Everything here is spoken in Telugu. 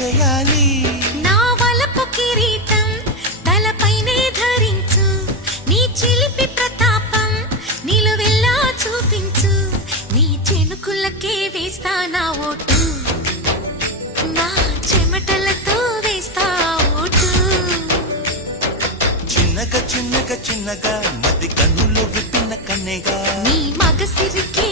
చేయాలి. నా వలపు కిరీటం తలపైనే ధరించు, నీ చిలిపి ప్రతాపం నిలువెల్లా చూపించు, నీ చెనుకులకే వేస్తా నా ఓటు, నా చెమటలతో వేస్తా ఓటు. చిన్నగా చిన్నగా చిన్నగా మది కన్నులు విప్పిన కన్నెగా నీ మగసిరికి